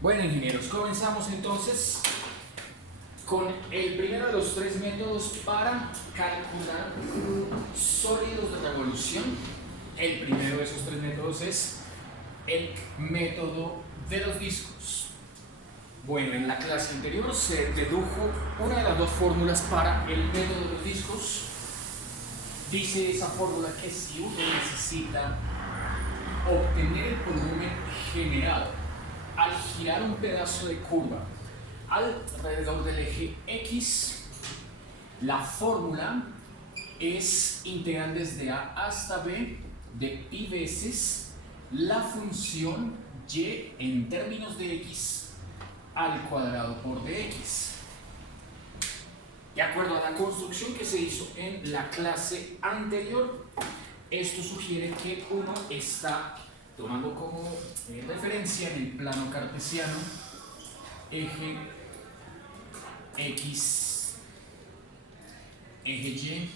Bueno, ingenieros, comenzamos entonces con el primero de los tres métodos para calcular sólidos de revolución. El primero de esos tres métodos es el método de los discos. Bueno, en la clase anterior se dedujo una de las dos fórmulas para el método de los discos. Dice esa fórmula que si uno necesita obtener el volumen generado al girar un pedazo de curva alrededor del eje X, la fórmula es integral desde A hasta B de pi veces la función y en términos de X al cuadrado por dx. De acuerdo a la construcción que se hizo en la clase anterior, esto sugiere que uno está tomando como referencia en el plano cartesiano eje X, eje Y,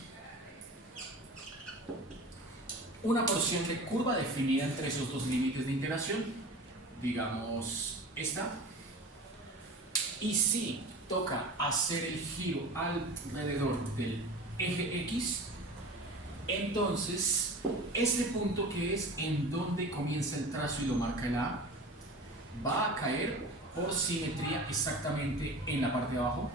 una porción de curva definida entre esos dos límites de integración, digamos esta, y si toca hacer el giro alrededor del eje X, entonces este punto que es en donde comienza el trazo y lo marca el A va a caer por simetría exactamente en la parte de abajo.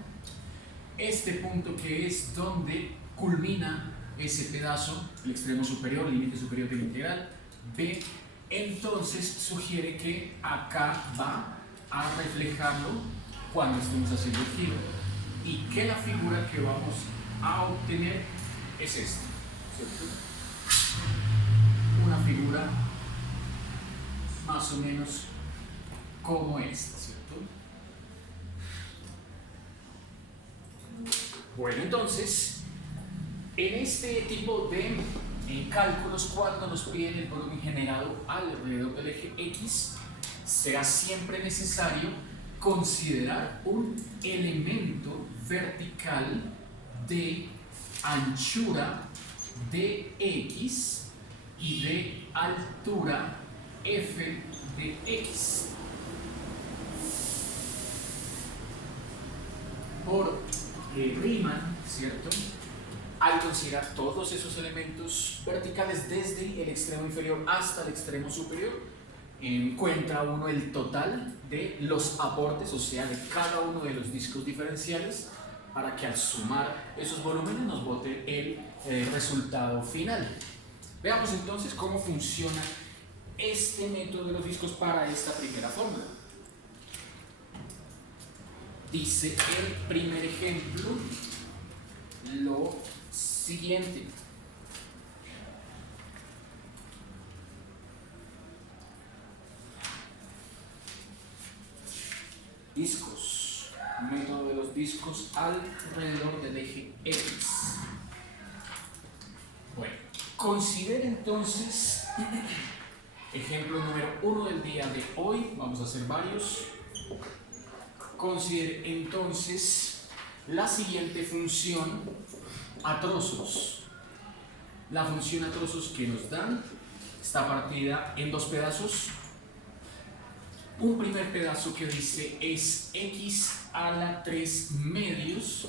Este punto que es donde culmina ese pedazo, el extremo superior, el límite superior de la integral B, entonces sugiere que acá va a reflejarlo cuando estemos haciendo el giro y que la figura que vamos a obtener es esta, ¿cierto? Una figura más o menos como esta, ¿cierto? Bueno, entonces, en este tipo de cálculos, cuando nos piden el volumen generado alrededor del eje X, será siempre necesario considerar un elemento vertical de anchura de X y de altura f de X. Por Riemann, ¿cierto? Al considerar todos esos elementos verticales desde el extremo inferior hasta el extremo superior, encuentra uno el total de los aportes, o sea, de cada uno de los discos diferenciales, para que al sumar esos volúmenes nos bote el resultado final. Veamos entonces cómo funciona este método de los discos para esta primera fórmula. Dice el primer ejemplo lo siguiente. Discos, método de los discos alrededor del eje X. Bueno, considere entonces ejemplo número 1 del día de hoy, vamos a hacer varios. Considere entonces la siguiente función a trozos. La función a trozos que nos dan está partida en dos pedazos. Un primer pedazo que dice es x a la 3 medios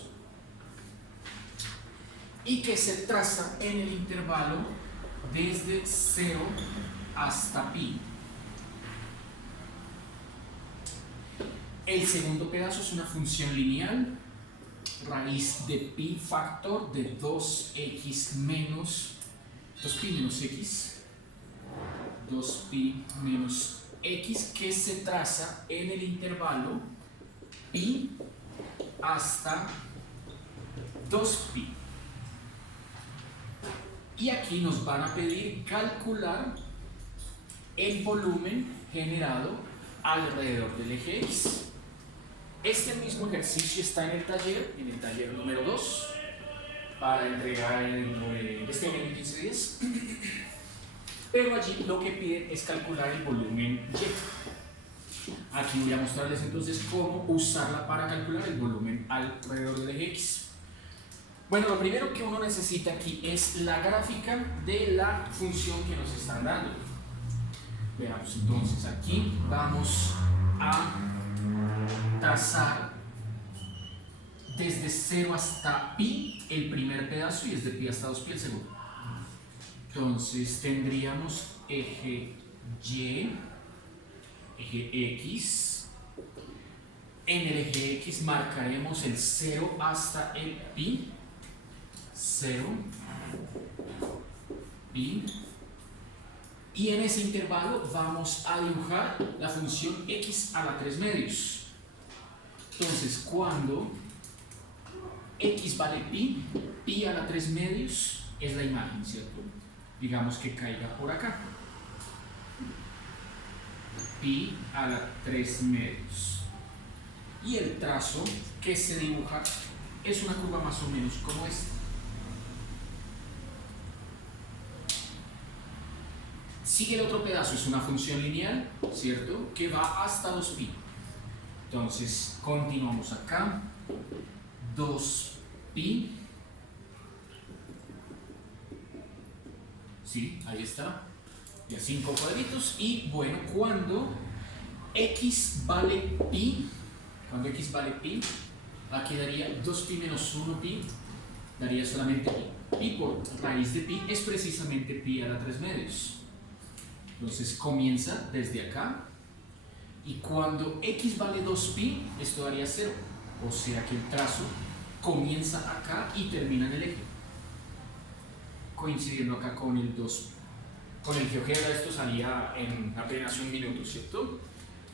y que se traza en el intervalo desde 0 hasta pi. El segundo pedazo es una función lineal, raíz de pi factor de 2x menos 2pi menos x, 2pi menos x, que se traza en el intervalo pi hasta 2pi. Y aquí nos van a pedir calcular el volumen generado alrededor del eje X. Este mismo ejercicio está en el taller número 2, para entregar este año en 15 días. Pero allí lo que piden es calcular el volumen Y. Aquí voy a mostrarles entonces cómo usarla para calcular el volumen alrededor del eje X. Bueno, lo primero que uno necesita aquí es la gráfica de la función que nos están dando. Veamos entonces, aquí vamos a trazar desde 0 hasta pi el primer pedazo y desde pi hasta 2pi el segundo. Entonces tendríamos eje Y, eje X. En el eje X marcaremos el 0 hasta el pi. 0, pi. Y en ese intervalo vamos a dibujar la función x a la 3 medios. Entonces, cuando x vale pi, pi a la 3 medios es la imagen, ¿cierto? Digamos que caiga por acá. Pi a la 3 medios. Y el trazo que se dibuja es una curva más o menos como esta. Sigue el otro pedazo, es una función lineal, ¿cierto? Que va hasta 2pi. Entonces, continuamos acá. 2pi. Sí, ahí está. Ya 5 cuadritos. Y bueno, cuando x vale pi, aquí daría 2pi menos 1pi, daría solamente pi. Pi por raíz de pi es precisamente pi a la 3 medios. Entonces comienza desde acá y cuando x vale 2pi, esto daría 0. O sea que el trazo comienza acá y termina en el eje, coincidiendo acá con el 2. Con el GeoGebra esto salía en apenas un minuto, ¿cierto?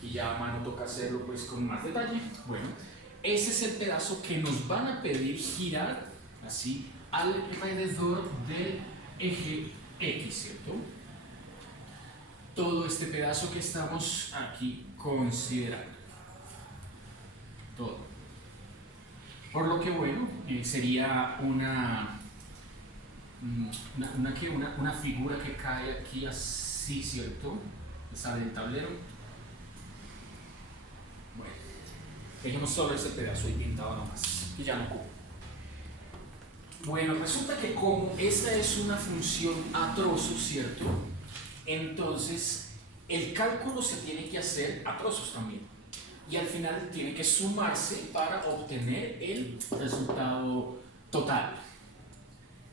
Y ya a mano toca hacerlo pues con más detalle. Bueno, ese es el pedazo que nos van a pedir girar así alrededor del eje X, ¿cierto? Todo este pedazo que estamos aquí considerando. Todo. Por lo que, bueno, sería una figura que cae aquí así, ¿cierto? Sale del tablero. Bueno, dejemos solo este pedazo ahí pintado nomás, y ya no ocupo. Bueno, resulta que como esta es una función a trozos, ¿cierto? Entonces, el cálculo se tiene que hacer a trozos también. Y al final tiene que sumarse para obtener el resultado total.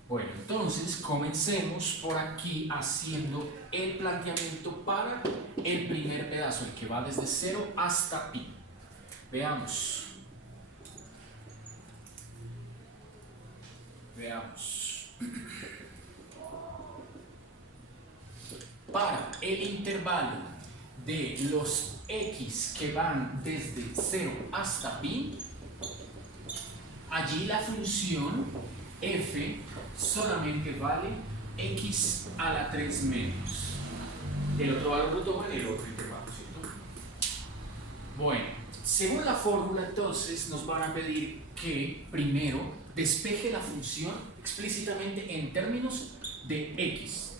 Bueno, entonces comencemos por aquí haciendo el planteamiento para el primer pedazo, el que va desde 0 hasta pi. Veamos. Para el intervalo de los x que van desde 0 hasta pi, allí la función f solamente vale x a la 3 medios. El otro valor lo toma en el otro intervalo, ¿cierto? Bueno, según la fórmula entonces nos van a pedir que primero despeje la función explícitamente en términos de x.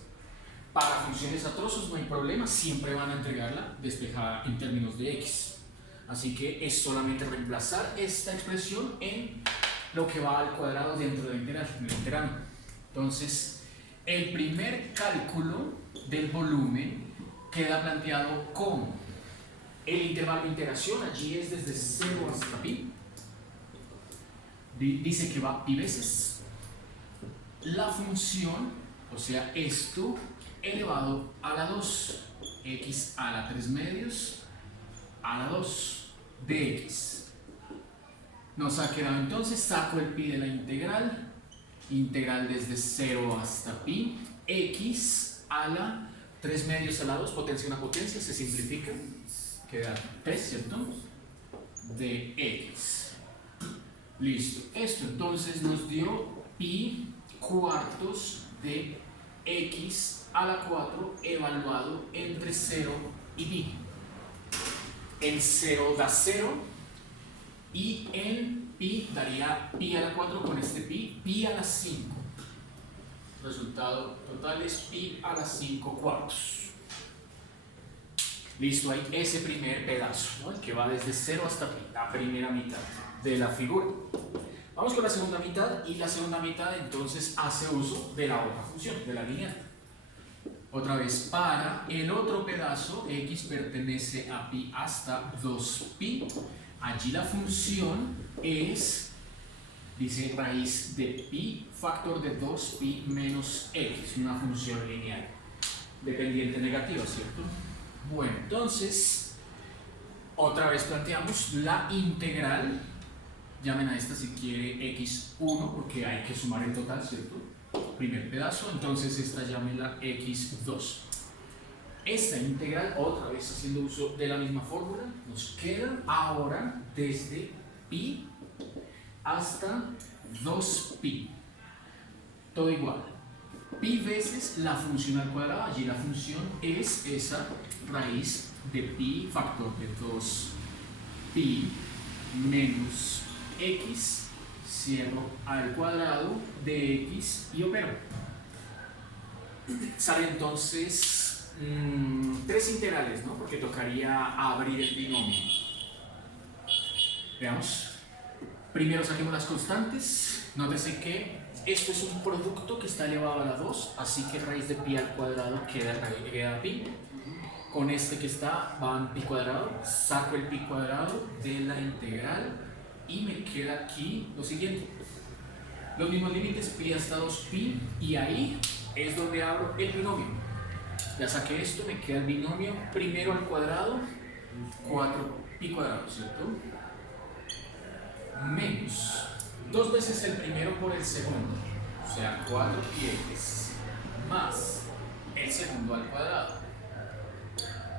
Para funciones a trozos no hay problema, siempre van a entregarla despejada en términos de x. Así que es solamente reemplazar esta expresión en lo que va al cuadrado dentro del integrando. Entonces, el primer cálculo del volumen queda planteado como el intervalo de integración, allí es desde 0 hasta pi. Dice que va pi veces. La función, o sea, esto elevado a la 2, x a la 3 medios a la 2 de x. Nos ha quedado entonces, saco el pi de la integral desde 0 hasta pi, x a la 3 medios a la 2, potencia una potencia, se simplifica, queda 3, ¿cierto? De x. Listo, esto entonces nos dio pi cuartos de x a la 4 evaluado entre 0 y pi. En 0 da 0 y en pi daría pi a la 4 con este pi a la 5. Resultado total es pi a la 5 cuartos. Listo, hay ese primer pedazo, ¿no? El que va desde 0 hasta pi, la primera mitad de la figura. Vamos con la segunda mitad y la segunda mitad entonces hace uso de la otra función, de la lineal. Otra vez, para el otro pedazo, x pertenece a pi hasta 2pi. Allí la función es, dice raíz de pi factor de 2pi menos x, una función lineal, dependiente negativa, ¿cierto? Bueno, entonces, otra vez planteamos la integral, llamen a esta si quiere x1, porque hay que sumar el total, ¿cierto? Primer pedazo, entonces esta llámela x2. Esta integral, otra vez haciendo uso de la misma fórmula, nos queda ahora desde pi hasta 2pi, todo igual, pi veces la función al cuadrado. Allí la función es esa raíz de pi factor de 2pi menos x, cierro al cuadrado de x y opero. Sale entonces tres integrales, ¿no? Porque tocaría abrir el binomio. Veamos. Primero saquemos las constantes. Nótese que esto es un producto que está elevado a la 2, así que raíz de pi al cuadrado queda pi. Con este que está va en pi cuadrado, saco el pi cuadrado de la integral y me queda aquí lo siguiente. Los mismos límites, pi hasta 2pi, y ahí es donde abro el binomio. Ya saqué esto, me queda el binomio primero al cuadrado, 4pi cuadrado, ¿cierto? Menos 2 veces el primero por el segundo, o sea 4πx, más el segundo al cuadrado.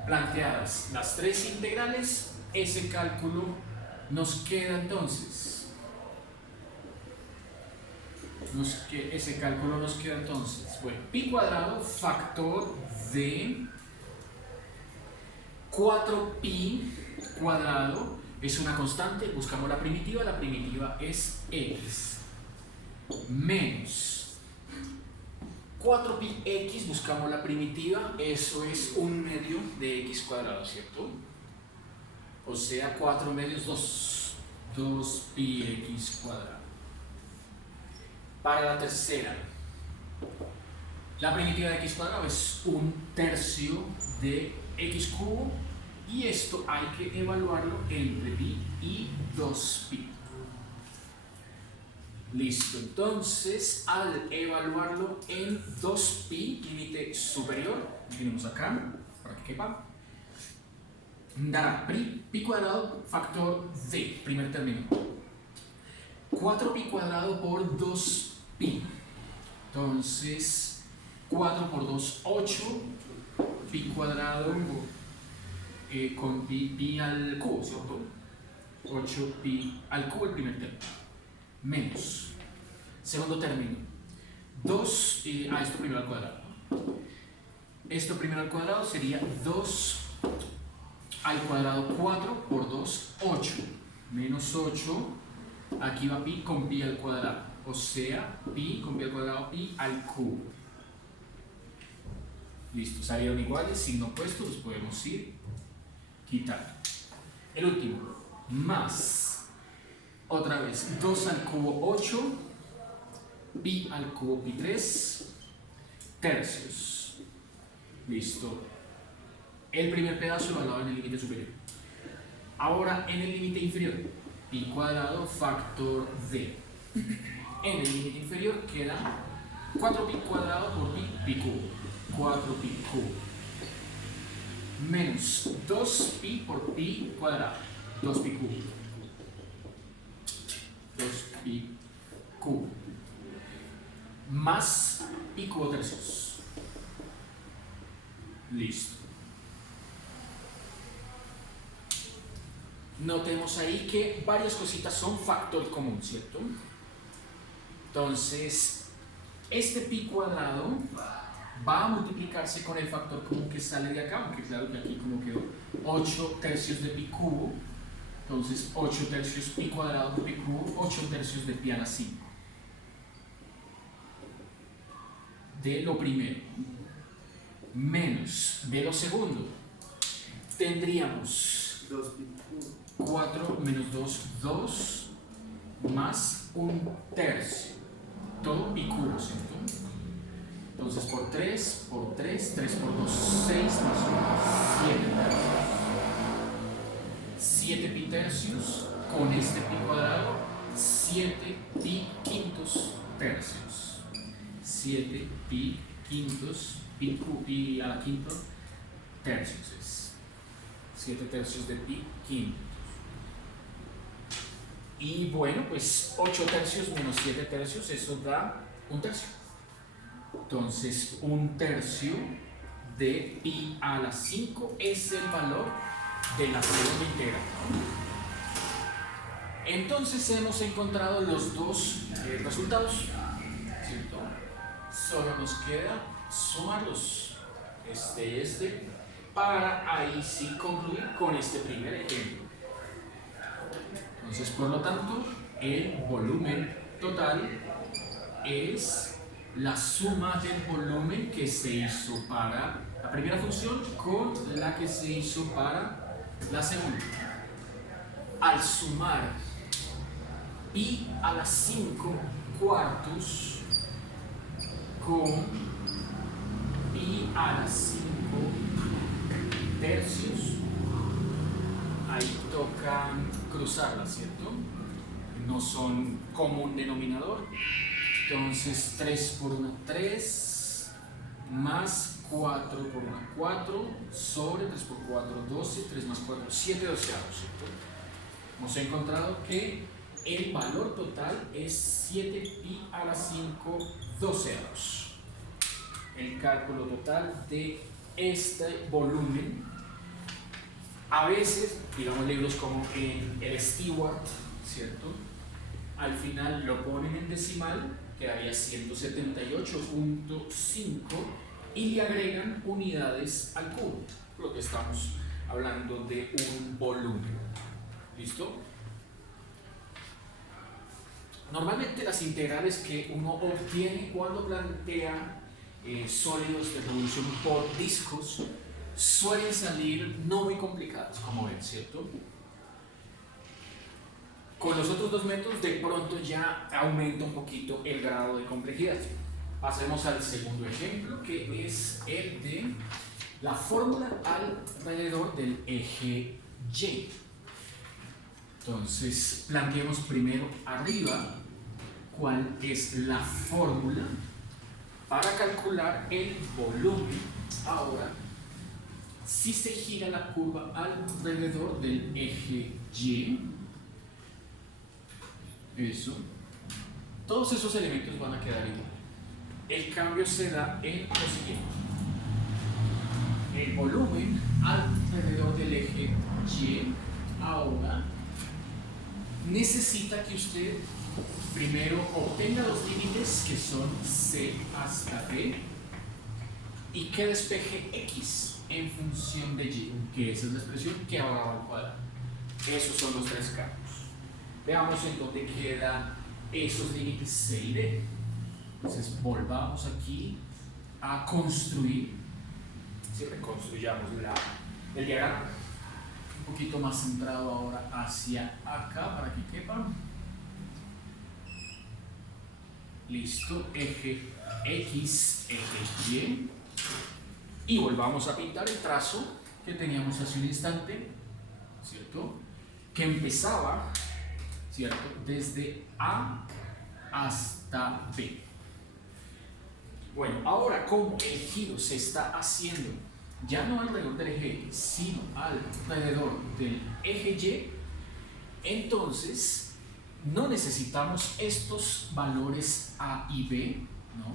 Planteadas las tres integrales, ese cálculo nos queda entonces. Bueno, pi cuadrado factor de 4pi cuadrado es una constante, buscamos la primitiva es x, menos 4πx, buscamos la primitiva, eso es 1/2 de x cuadrado, ¿cierto? O sea 4 medios 2πx cuadrado. Para la tercera, la primitiva de x cuadrado es 1/3 de x cubo, y esto hay que evaluarlo entre pi y 2pi. Listo, entonces al evaluarlo en 2pi, límite superior, tenemos acá para que quepa, dará pi cuadrado factor de, primer término, 4pi cuadrado por 2pi. Entonces 4 por 2, 8, pi cuadrado con pi al cubo, ¿cierto? 8pi al cubo el primer término, menos segundo término 2, esto primero al cuadrado. Esto primero al cuadrado sería 2 al cuadrado, 4 por 2, 8, menos 8, aquí va pi con pi al cuadrado, o sea, pi con pi al cuadrado, pi al cubo. Listo, salieron iguales, signo opuesto, los podemos ir quitando. El último, más, otra vez, 2 al cubo 8, pi al cubo pi 3, tercios. Listo. El primer pedazo evaluado en el límite superior. Ahora en el límite inferior, pi cuadrado factor de. En el límite inferior queda 4pi cuadrado por pi cubo, 4pi cubo, menos 2pi por pi cuadrado, 2pi cubo, 2pi cubo, más pi cubo tercios. Listo. Notemos ahí que varias cositas son factor común, ¿cierto? Entonces, este pi cuadrado va a multiplicarse con el factor común que sale de acá, aunque claro que aquí como quedó 8 tercios de pi cubo, entonces 8 tercios pi cuadrado por pi cubo, 8 tercios de pi a la 5. De lo primero, menos de lo segundo, tendríamos 4 menos 2, 2, más 1/3, todo pi cubo, ¿cierto? Entonces por 3 por 3 por 2, 6 más 1, 7 tercios. 7 pi tercios, con este pi cuadrado, 7 pi quintos tercios. 7 pi quintos, pi a la quinta tercios es 7 tercios de pi quintos. Y bueno, pues 8 tercios menos 7 tercios, eso da 1 tercio. Entonces, 1 tercio de pi a la 5 es el valor de la segunda integral. Entonces hemos encontrado los dos resultados, ¿cierto? Solo nos queda sumarlos, para ahí sí concluir con este primer ejemplo. Entonces, por lo tanto, el volumen total es la suma del volumen que se hizo para la primera función con la que se hizo para la segunda. Al sumar pi a la 5 cuartos con pi a la 5 tercios, ahí toca cruzarlas, ¿cierto? No son común denominador. Entonces 3 por 1, 3, más 4 por 1, 4, sobre 3 por 4, 12, 3 más 4, 7 doceavos, ¿cierto? Hemos encontrado que el valor total es 7 pi a la 5 doceavos. El cálculo total de este volumen, a veces, digamos libros como en el Stewart, ¿cierto? Al final lo ponen en decimal, quedaría 178.5 y le agregan unidades al cubo, por lo que estamos hablando de un volumen. ¿Listo? Normalmente las integrales que uno obtiene cuando plantea sólidos de revolución por discos suelen salir no muy complicadas, como ven, ¿cierto? Con los otros dos métodos de pronto ya aumenta un poquito el grado de complejidad. Pasemos al segundo ejemplo, que es el de la fórmula alrededor del eje Y. Entonces, planteemos primero arriba cuál es la fórmula para calcular el volumen. Ahora, si se gira la curva alrededor del eje Y, todos esos elementos van a quedar igual. El cambio se da en lo siguiente: el volumen alrededor del eje Y ahora necesita que usted primero obtenga los límites que son C hasta D y que despeje X en función de Y, que esa es la expresión que ahora va al cuadrado. Esos son los tres campos. Veamos en dónde quedan esos límites C y D. Entonces volvamos aquí a construir. Siempre construyamos el diagrama un poquito más centrado ahora hacia acá para que quepa. Listo, eje X, eje Y. Y volvamos a pintar el trazo que teníamos hace un instante, ¿cierto? Que empezaba, ¿cierto?, desde A hasta B. Bueno, ahora como el giro se está haciendo ya no alrededor del eje X, sino alrededor del eje Y, entonces no necesitamos estos valores A y B, ¿no?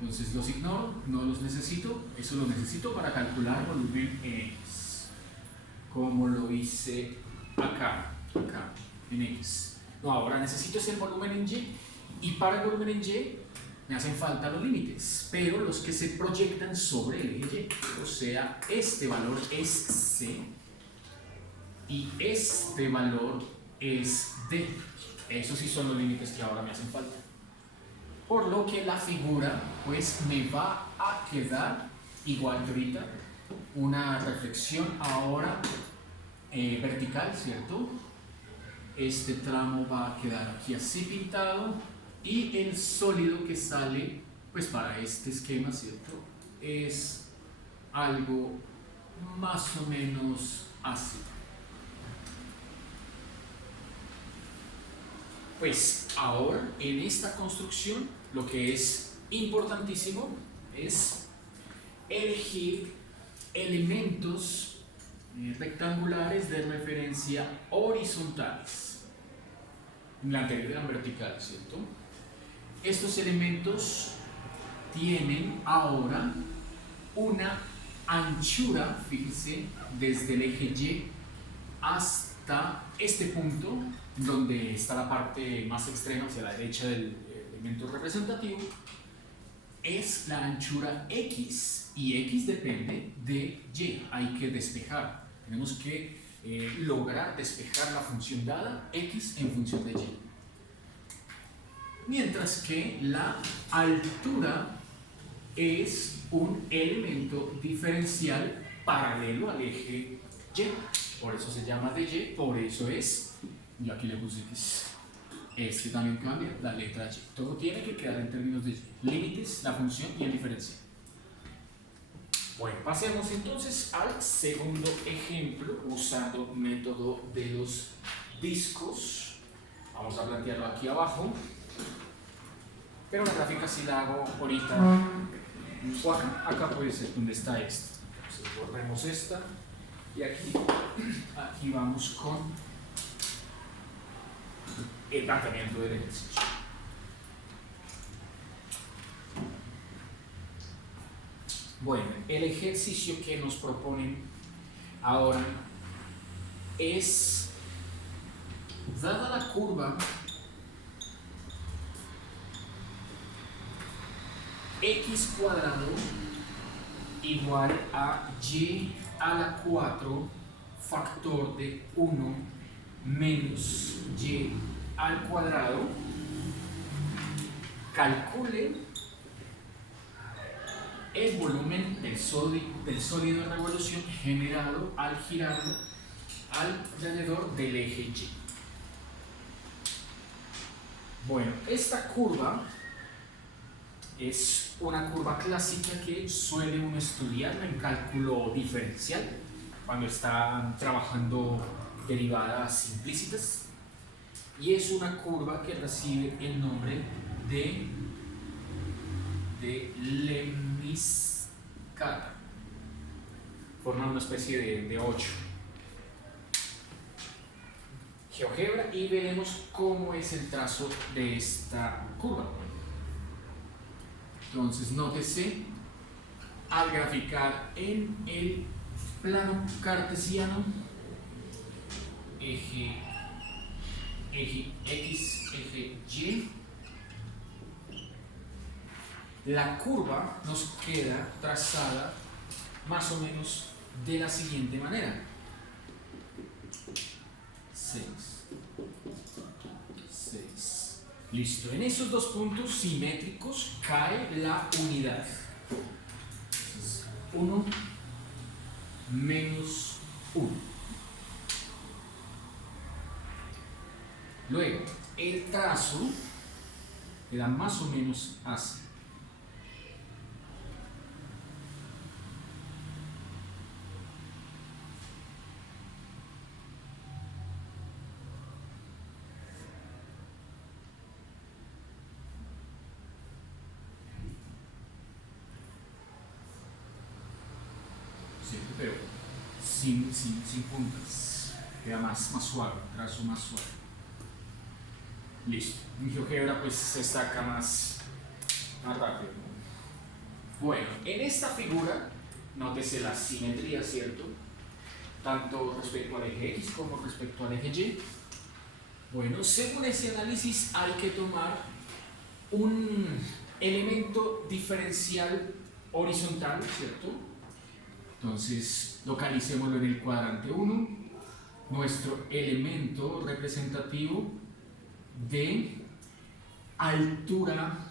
Entonces los ignoro, no los necesito, eso lo necesito para calcular volumen X, como lo hice acá en X. No, ahora necesito ese volumen en Y, y para el volumen en Y me hacen falta los límites, pero los que se proyectan sobre el eje Y, o sea, este valor es C y este valor es D. Esos sí son los límites que ahora me hacen falta. Por lo que la figura pues me va a quedar igual que ahorita, una reflexión ahora vertical, ¿cierto? Este tramo va a quedar aquí así pintado y el sólido que sale pues para este esquema, ¿cierto?, es algo más o menos así. Pues ahora en esta construcción lo que es importantísimo es elegir elementos rectangulares de referencia horizontales. En la anterior eran verticales, ¿cierto? Estos elementos tienen ahora una anchura, fíjense, desde el eje Y hasta este punto, donde está la parte más extrema hacia la derecha del elemento representativo, es la anchura X, y X depende de Y, hay que despejar, tenemos que lograr despejar la función dada X en función de Y. Mientras que la altura es un elemento diferencial paralelo al eje Y, por eso se llama de Y, por eso es, yo aquí le puse X. Este también cambia la letra Y. Todo tiene que quedar en términos de Y. Límites, la función y el diferencial. Bueno, pasemos entonces al segundo ejemplo usando método de los discos. Vamos a plantearlo aquí abajo. Pero la gráfica si la hago ahorita o acá puede ser donde está esta. Entonces borremos esta y aquí vamos con el planteamiento del ejercicio. Bueno, el ejercicio que nos proponen ahora es, dada la curva x cuadrado igual a y a la 4 factor de 1 menos y al cuadrado, calcule el volumen del sólido de revolución generado al girarlo alrededor del eje Y. Bueno, esta curva es una curva clásica que suele uno estudiar en cálculo diferencial cuando está trabajando derivadas implícitas, y es una curva que recibe el nombre de lemniscata. Forma una especie de 8. GeoGebra, y veremos cómo es el trazo de esta curva. Entonces, nótese, al graficar en el plano cartesiano, eje X, eje Y, la curva nos queda trazada más o menos de la siguiente manera. 6. Listo, en esos dos puntos simétricos cae la unidad. Entonces, 1 menos 1. Luego, el trazo queda más o menos así. Pero sin puntas, queda más suave, trazo más suave. Listo, en GeoGebra pues se destaca más rápido, ¿no? Bueno, en esta figura nótese la simetría, ¿cierto? Tanto respecto al eje X como respecto al eje Y. Bueno, según ese análisis hay que tomar un elemento diferencial horizontal, ¿cierto? Entonces, localicémoslo en el cuadrante 1, nuestro elemento representativo de altura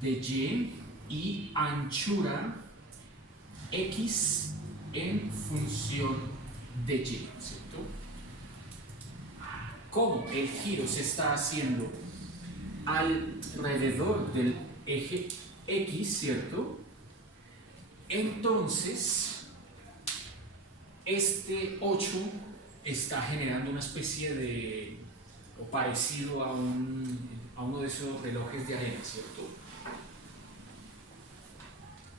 de y anchura X en función de Y, ¿cierto? Como el giro se está haciendo alrededor del eje X, ¿cierto? Entonces, este 8 está generando una especie de o parecido a uno de esos relojes de arena, ¿cierto?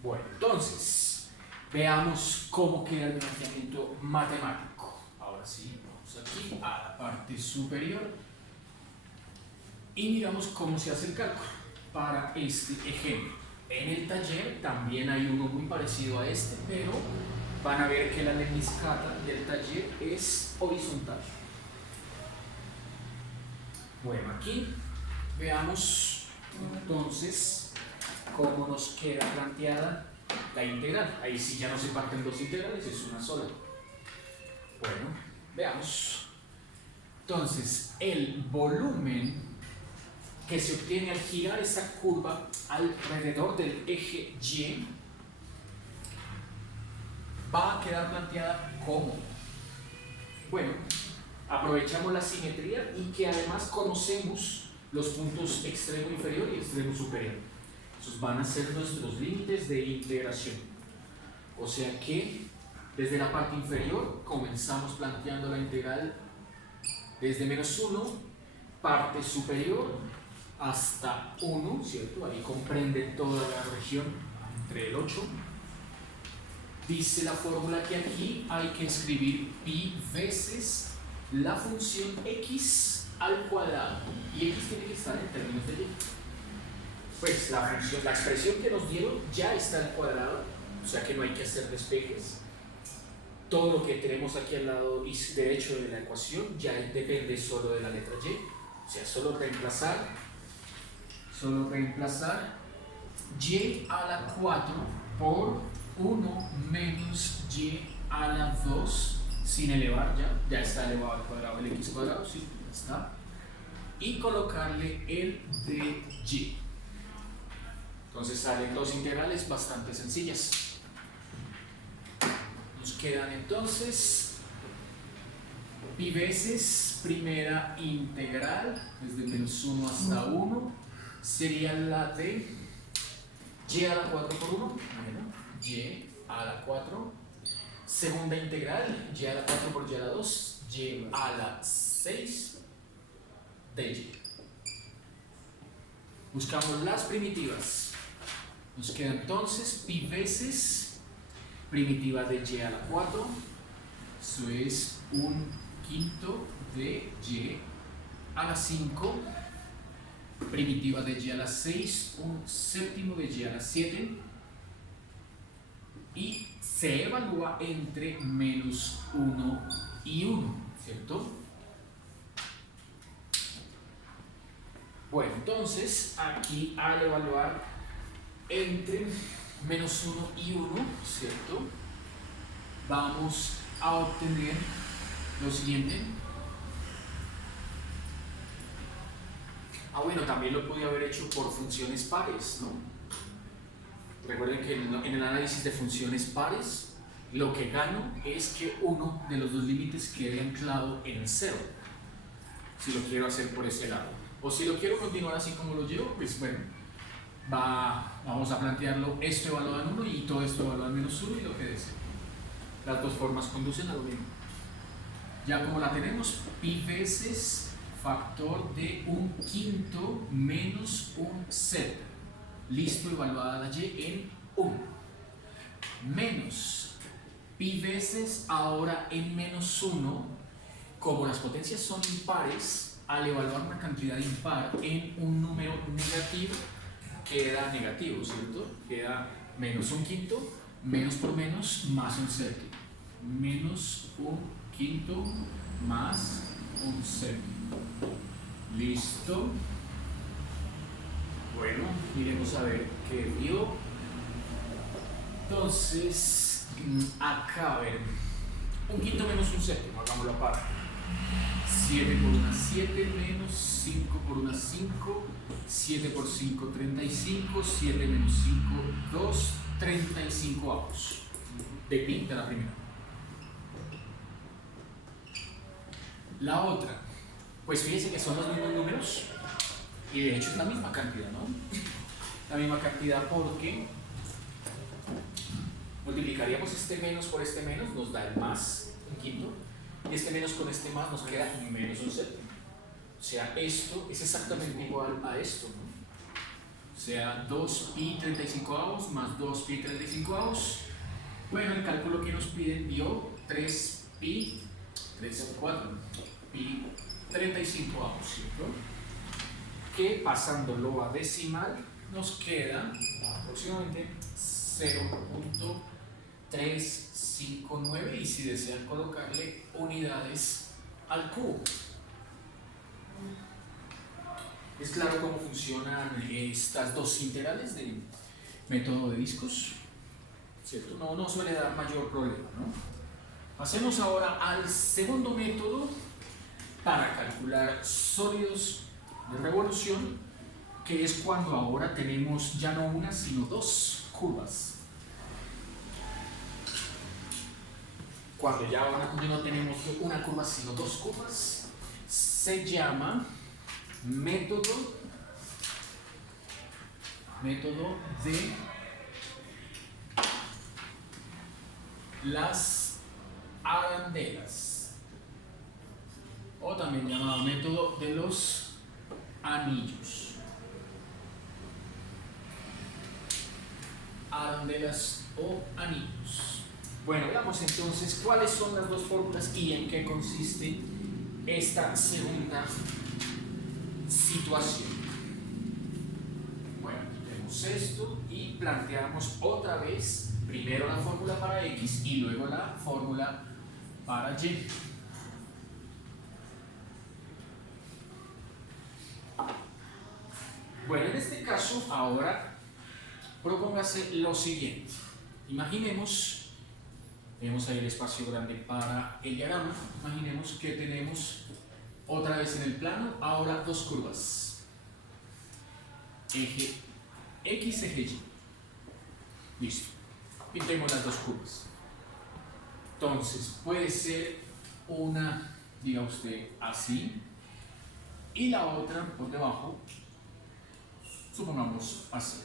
Bueno, entonces, veamos cómo queda el planteamiento matemático. Ahora sí, vamos aquí a la parte superior y miramos cómo se hace el cálculo para este ejemplo. En el taller también hay uno muy parecido a este, pero van a ver que la lemniscata del taller es horizontal. Bueno, aquí veamos entonces cómo nos queda planteada la integral. Ahí sí ya no se parten dos integrales, es una sola. Bueno, veamos. Entonces, el volumen que se obtiene al girar esta curva alrededor del eje Y va a quedar planteada como, bueno, aprovechamos la simetría y que además conocemos los puntos extremo inferior y extremo superior. Esos van a ser nuestros límites de integración. O sea que desde la parte inferior comenzamos planteando la integral desde -1, parte superior, hasta 1, ¿cierto? Ahí comprende toda la región entre el 8. Dice la fórmula que aquí hay que escribir pi veces la función x al cuadrado. Y x tiene que estar en términos de y. Pues la expresión que nos dieron ya está al cuadrado, o sea que no hay que hacer despejes. Todo lo que tenemos aquí al lado derecho de la ecuación ya depende solo de la letra y. O sea, solo reemplazar y a la 4 por 1 menos y a la 2 sin elevar, ya está elevado al cuadrado, el x cuadrado, sí, ya está. Y colocarle el de y. Entonces salen dos integrales bastante sencillas. Nos quedan entonces pi veces primera integral, desde -1 hasta 1. Sería la de y a la 4 por 1, y a la 4. Segunda integral, y a la 4 por y a la 2, y a la 6 de y. Buscamos las primitivas. Nos queda entonces pi veces primitiva de y a la 4, eso es 1/5 de y a la 5. Primitiva de y a la 6, 1/7 de y a la 7, y se evalúa entre -1 y 1, ¿cierto? Bueno, entonces aquí al evaluar entre -1 y 1, ¿cierto? Vamos a obtener lo siguiente. Bueno, también lo pude haber hecho por funciones pares, ¿no? Recuerden que en el análisis de funciones pares, lo que gano es que uno de los dos límites quede anclado en el 0. Si lo quiero hacer por ese lado. O si lo quiero continuar así como lo llevo, pues bueno, vamos a plantearlo esto evaluado en 1 y todo esto evaluado en -1 y lo que deseo. Las dos formas conducen a lo mismo. Ya como la tenemos, pi veces factor de 1/5 menos 1/z. Listo, evaluada la y en 1. Menos pi veces ahora en -1. Como las potencias son impares, al evaluar una cantidad impar en un número negativo, queda negativo, ¿cierto? Queda -1/5, menos por menos, más 1/7. -1/5 más 1/7. Listo. Bueno, miremos a ver qué dio. Entonces, acá, a ver, 1/5 menos 1/7, hagámoslo aparte. 7 por 1, 7 menos 5 por 1, 5. 7 por 5, 35. 7 menos 5, 2. 35 avos de pi de la primera. La otra, pues fíjense que son los mismos números y de hecho es la misma cantidad, ¿no? La misma cantidad porque multiplicaríamos este menos por este menos, nos da el más, 1/5, y este menos con este más nos queda menos 1/7. O sea, esto es exactamente igual a esto, ¿no? O sea, 2pi35 más 2pi35. Bueno, el cálculo que nos piden dio 3pi, 4, pi 35, ¿cierto? Que pasándolo a decimal nos queda aproximadamente 0.359 y si desean colocarle unidades al cubo. ¿Es claro cómo funcionan estas dos integrales del método de discos? ¿Cierto? No suele dar mayor problema, ¿no? Pasemos ahora al segundo método para calcular sólidos de revolución, que es cuando ahora tenemos ya no una sino dos curvas. Cuando ya no tenemos una curva sino dos curvas, se llama método de las arandelas, o también llamado método de los anillos. Arandelas o anillos. Bueno, veamos entonces cuáles son las dos fórmulas y en qué consiste esta segunda situación. Bueno, tenemos esto y planteamos otra vez primero la fórmula para x y luego la fórmula para y. Bueno, en este caso ahora propóngase lo siguiente. Imaginemos, tenemos ahí el espacio grande para el diagrama. Imaginemos que tenemos otra vez en el plano ahora dos curvas, eje x, eje y. Listo, pintemos las dos curvas. Entonces puede ser una, diga usted, así, y la otra por debajo, supongamos así.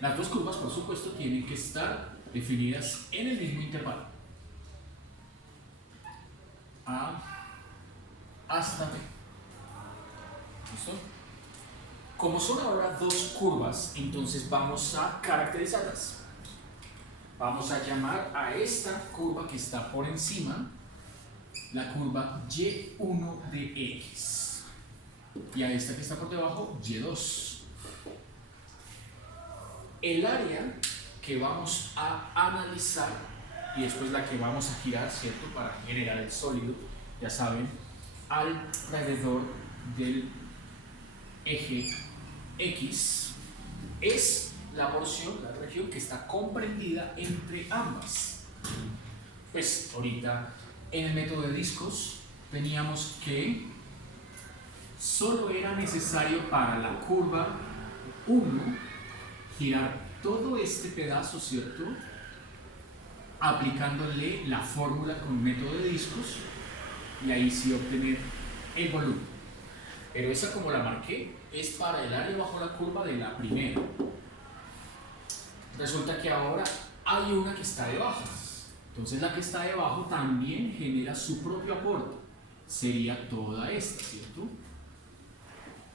Las dos curvas, por supuesto, tienen que estar definidas en el mismo intervalo, A hasta B. ¿Listo? Como son ahora dos curvas, entonces vamos a caracterizarlas. Vamos a llamar a esta curva que está por encima la curva Y1 de X, y a esta que está por debajo Y2. El área que vamos a analizar y después la que vamos a girar, ¿cierto?, para generar el sólido, ya saben, alrededor del eje X, es la porción, la región que está comprendida entre ambas. Pues ahorita en el método de discos teníamos que solo era necesario para la curva 1 girar todo este pedazo, ¿cierto?, aplicándole la fórmula con método de discos, y ahí sí obtener el volumen. Pero esa, como la marqué, es para el área bajo la curva de la primera. Resulta que ahora hay una que está debajo. Entonces la que está debajo también genera su propio aporte. Sería toda esta, ¿cierto?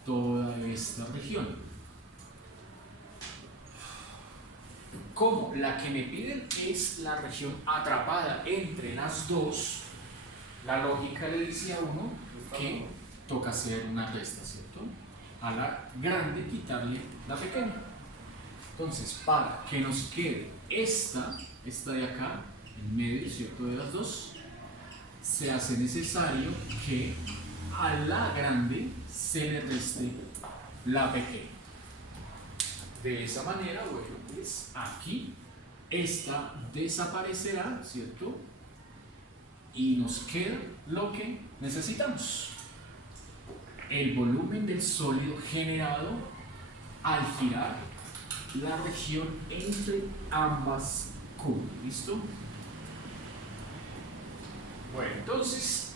Toda esta región. Como la que me piden es la región atrapada entre las dos, la lógica le dice a uno que toca hacer una resta, ¿cierto? A la grande quitarle la pequeña. Entonces, para que nos quede esta de acá, en medio, ¿cierto?, de las dos, se hace necesario que a la grande se le reste la pequeña. De esa manera, bueno, pues aquí esta desaparecerá, ¿cierto? Y nos queda lo que necesitamos: el volumen del sólido generado al girar la región entre ambas curvas. ¿Listo? Bueno, entonces,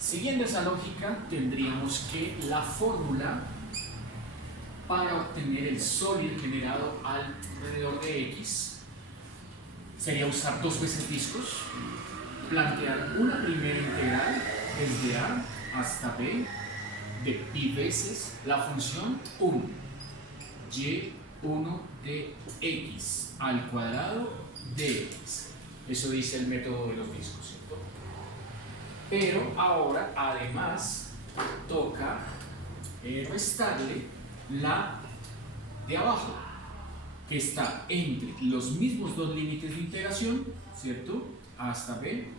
siguiendo esa lógica, tendríamos que la fórmula para obtener el sólido generado alrededor de X sería usar dos veces discos, plantear una primera integral desde A hasta B de pi veces la función 1, y1 de x al cuadrado de x. Eso dice el método de los discos, ¿cierto? Pero ahora, además, toca restarle la de abajo, que está entre los mismos dos límites de integración, ¿cierto? A hasta b,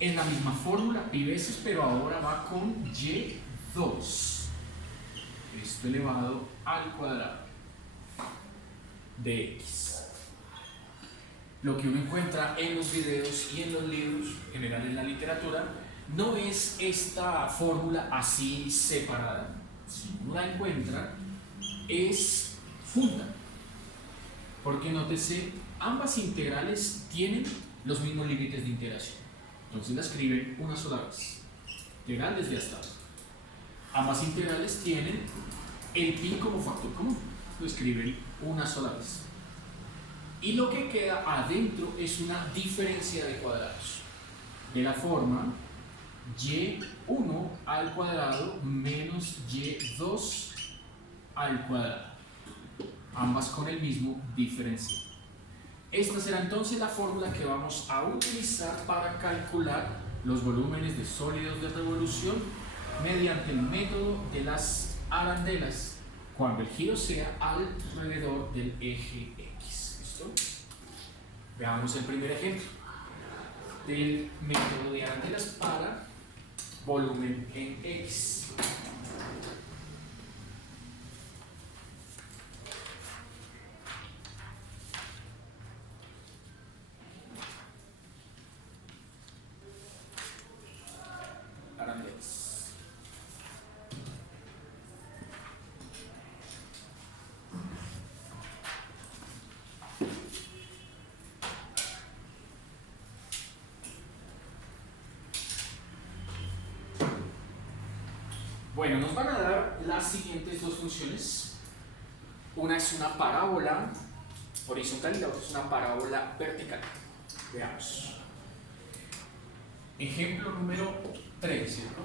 en la misma fórmula, pi veces, pero ahora va con y2, esto elevado al cuadrado de x. Lo que uno encuentra en los videos y en los libros, en general en la literatura, no es esta fórmula así separada. Si uno la encuentra, es junta. Porque nótese, ambas integrales tienen los mismos límites de integración. Entonces la escriben una sola vez. Integral desde hasta abajo. Ambas integrales tienen el pi como factor común. Lo escriben una sola vez. Y lo que queda adentro es una diferencia de cuadrados. De la forma y1 al cuadrado menos y2 al cuadrado. Ambas con el mismo diferencial. Esta será entonces la fórmula que vamos a utilizar para calcular los volúmenes de sólidos de revolución mediante el método de las arandelas, cuando el giro sea alrededor del eje X. ¿Listo? Veamos el primer ejemplo del método de arandelas para volumen en X. Arandelas. Bueno, nos van a dar las siguientes dos funciones. Una es una parábola horizontal y la otra es una parábola vertical. Veamos. Ejemplo número 3, ¿cierto?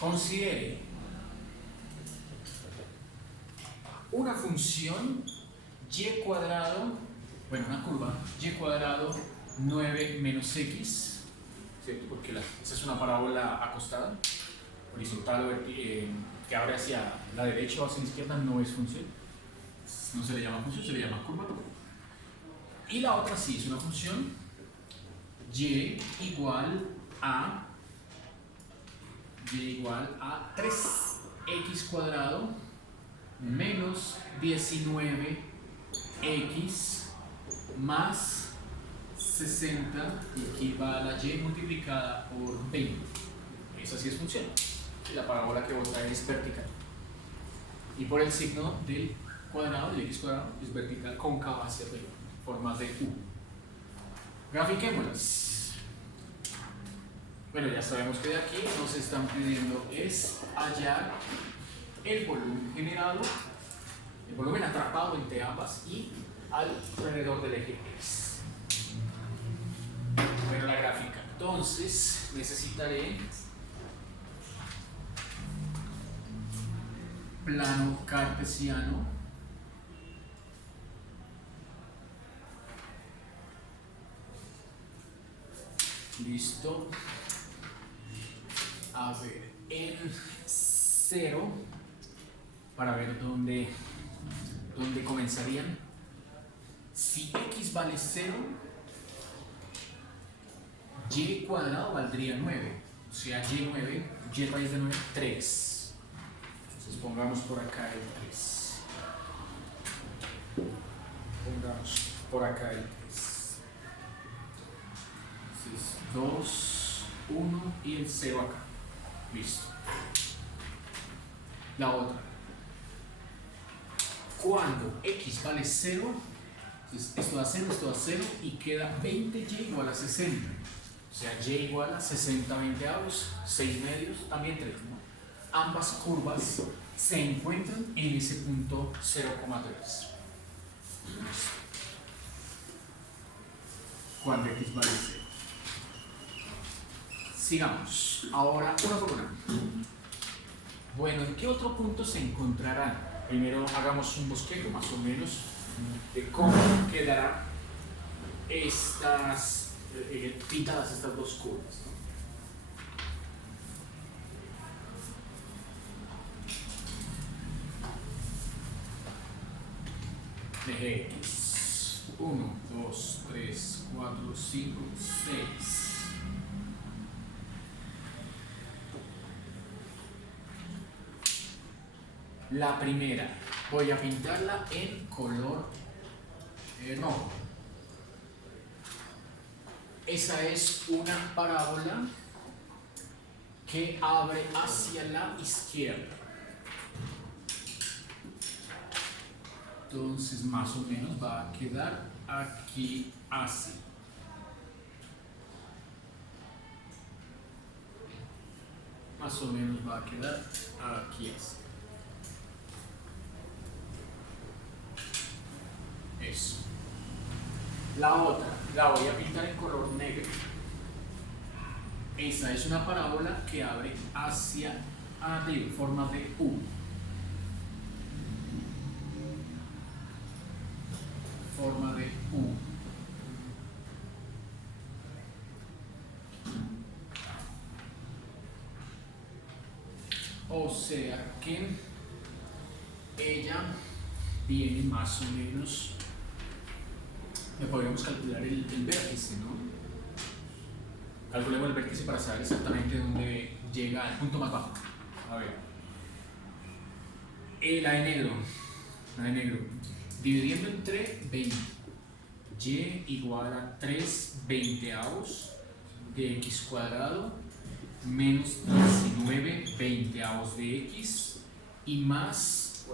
Considere una función y cuadrado, bueno, una curva y cuadrado 9 menos x, ¿cierto? Porque esa es una parábola acostada, horizontal o vertical, que abre hacia la derecha o hacia la izquierda, no es función. No se le llama función, se le llama curva. Y la otra sí es una función y igual a 3x cuadrado menos 19x más 60, y aquí va la y multiplicada por 20. Esa sí es función. Y la parábola que bota es vertical. Y por el signo del cuadrado, de x cuadrado, es vertical cóncava hacia arriba, formas de U. Grafiquémoslas. Bueno, ya sabemos que de aquí nos están pidiendo es hallar el volumen generado, el volumen atrapado entre ambas y alrededor del eje X. Bueno, la gráfica. Entonces, necesitaré plano cartesiano, listo. A ver, en 0, para ver dónde comenzarían. Si x vale 0, y cuadrado valdría 9, o sea, y9, y raíz de 9, 3. Entonces pongamos por acá el 3. Pongamos por acá el 3. Entonces 2, 1 y el 0 acá. Listo. La otra. Cuando x vale 0, entonces esto da 0, esto da 0 y queda 20y igual a 60. O sea, y igual a 60 20avos, 6 medios, también 3, ¿no? Ambas curvas se encuentran en ese punto 0,3. Cuando x vale 0. Sigamos. Ahora, una por una. Bueno, ¿en qué otro punto se encontrarán? Primero hagamos un bosquejo más o menos de cómo quedarán estas pintadas estas dos curvas, ¿no? Eje X. 1, 2, 3, 4, 5, 6. La primera, voy a pintarla en color rojo. Esa es una parábola que abre hacia la izquierda. Entonces, más o menos va a quedar aquí así. Más o menos va a quedar aquí así. Eso. La otra la voy a pintar en color negro. Esa es una parábola que abre hacia arriba, en forma de U. Forma de U. O sea que ella viene más o menos, podríamos calcular el vértice, ¿no? Calculemos el vértice para saber exactamente dónde llega al punto más bajo. A ver. La de negro. Dividiendo entre 20. Y igual a 3 veinteavos de x cuadrado menos 19 veinteavos de x y más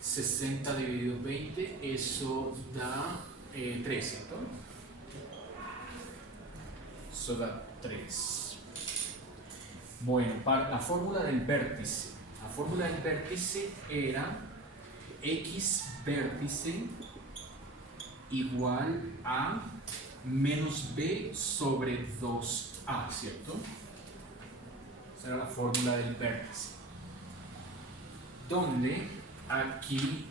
60 dividido 20, eso da 3, ¿cierto? Eso da 3. Bueno, para la fórmula del vértice. La fórmula del vértice era x vértice igual a menos b sobre 2a, ¿cierto? Esa era la fórmula del vértice. Donde aquí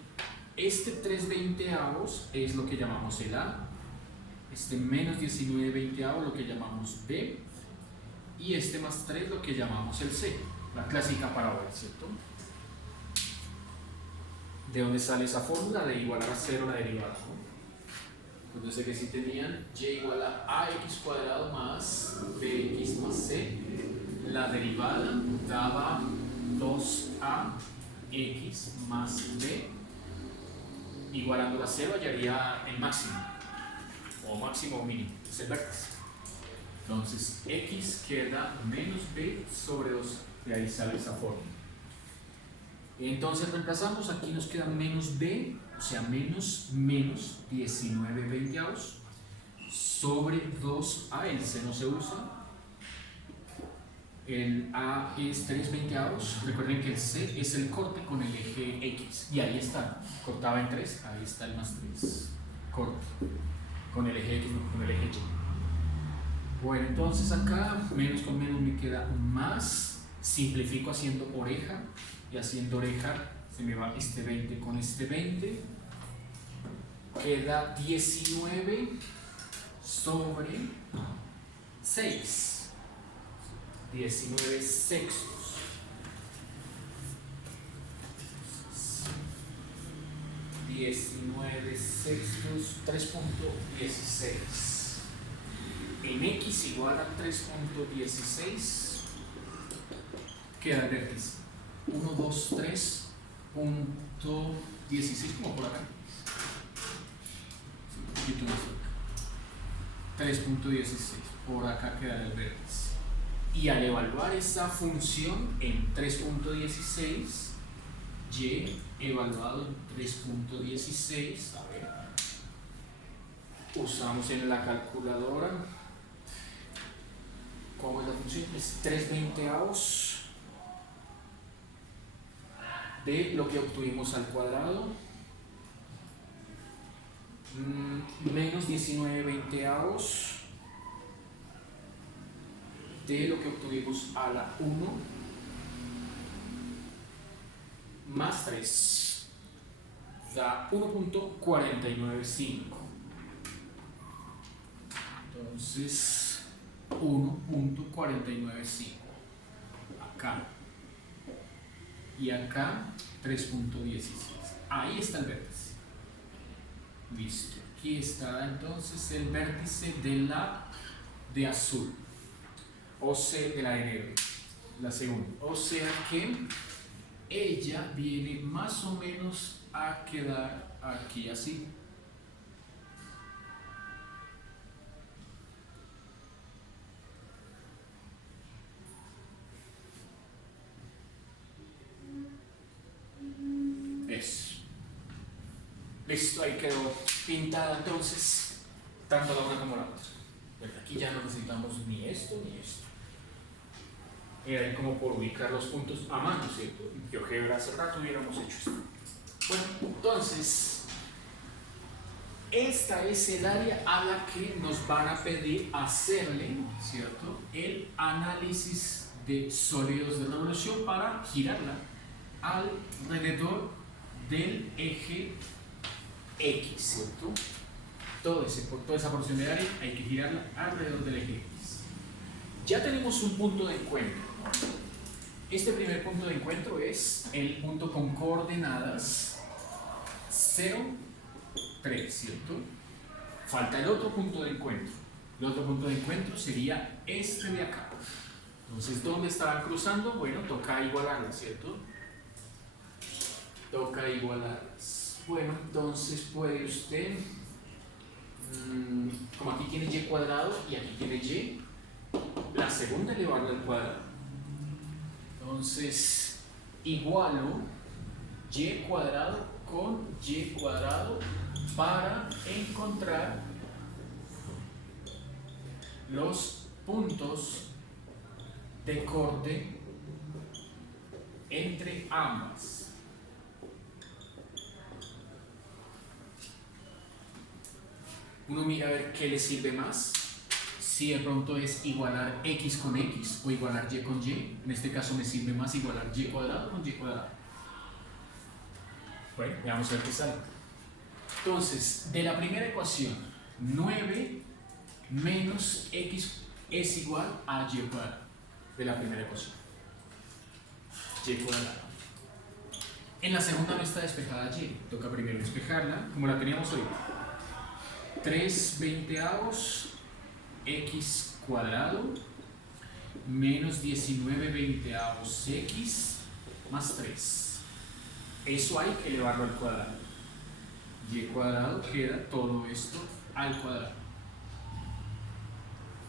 este 3 veinteavos es lo que llamamos el a, este menos 19 veinteavos lo que llamamos b, y este más 3 lo que llamamos el c, la clásica parábola, ¿cierto? ¿De dónde sale esa fórmula? De igualar a 0 la derivada, ¿no? Entonces que si tenían y igual a ax cuadrado más bx más c, la derivada daba 2ax más b, igualando a 0 hallaría el máximo, o máximo o mínimo, es el vértice. Entonces x queda menos b sobre 2, de ahí sale esa fórmula. Entonces reemplazamos, aquí nos queda menos b, o sea menos 19 veinteavos sobre 2a, el c no se usa, el a es 3 veinteavos, recuerden que el c es el corte con el eje x, y ahí está, cortaba en 3, ahí está el más 3, corte, con el eje x, no con el eje y. Bueno, entonces acá menos con menos me queda más, simplifico haciendo oreja, y haciendo oreja se me va este 20 con este 20, queda 19 sobre 6, 19 sextos. 19 sextos, 3.16. En x igual a 3.16 queda el vértice 1, 2, 3.16, como por acá, un poquito más cerca, 3.16, por acá queda el vértice. Y al evaluar esa función en 3.16, y evaluado en 3.16, a ver, usamos en la calculadora, ¿cómo es la función? Es 3 veinteavos de lo que obtuvimos al cuadrado, menos 19 veinteavos de lo que obtuvimos a la 1, más 3 da 1.495. Entonces 1.495 acá y acá 3.16. Ahí está el vértice. Listo. Aquí está entonces el vértice de azul, o sea, de la de negro, la segunda. O sea que ella viene más o menos a quedar aquí así. Eso. Listo, ahí quedó pintada entonces tanto la una como la otra. Bueno, aquí ya no necesitamos ni esto ni esto. Era ahí como por ubicar los puntos a mano, ¿cierto? En GeoGebra hace rato hubiéramos hecho esto. Bueno, entonces, esta es el área a la que nos van a pedir hacerle, ¿cierto?, el análisis de sólidos de revolución para girarla alrededor del eje X, ¿cierto? Toda esa porción de área hay que girarla alrededor del eje X. Ya tenemos un punto de encuentro. Este primer punto de encuentro es el punto con coordenadas 0, 3, ¿cierto? Falta el otro punto de encuentro. El otro punto de encuentro sería este de acá. Entonces, ¿dónde estaban cruzando? Bueno, toca igualarlas, ¿cierto? Toca igualarlas. Bueno, entonces puede usted, como aquí tiene y cuadrado y aquí tiene y, la segunda elevarla al cuadrado. Entonces, igualo y cuadrado con y cuadrado para encontrar los puntos de corte entre ambas. Uno mira a ver qué le sirve más. Si de pronto es igualar x con x o igualar y con y, en este caso me sirve más igualar y cuadrado con y cuadrado. Bueno, veamos a ver qué sale. Entonces, de la primera ecuación, 9 menos x es igual a y cuadrado. De la primera ecuación, y cuadrado. En la segunda no está despejada y, toca primero despejarla, como la teníamos hoy. 3/20 x cuadrado menos 19/20 x más 3. Eso hay que elevarlo al cuadrado. Y cuadrado queda todo esto al cuadrado.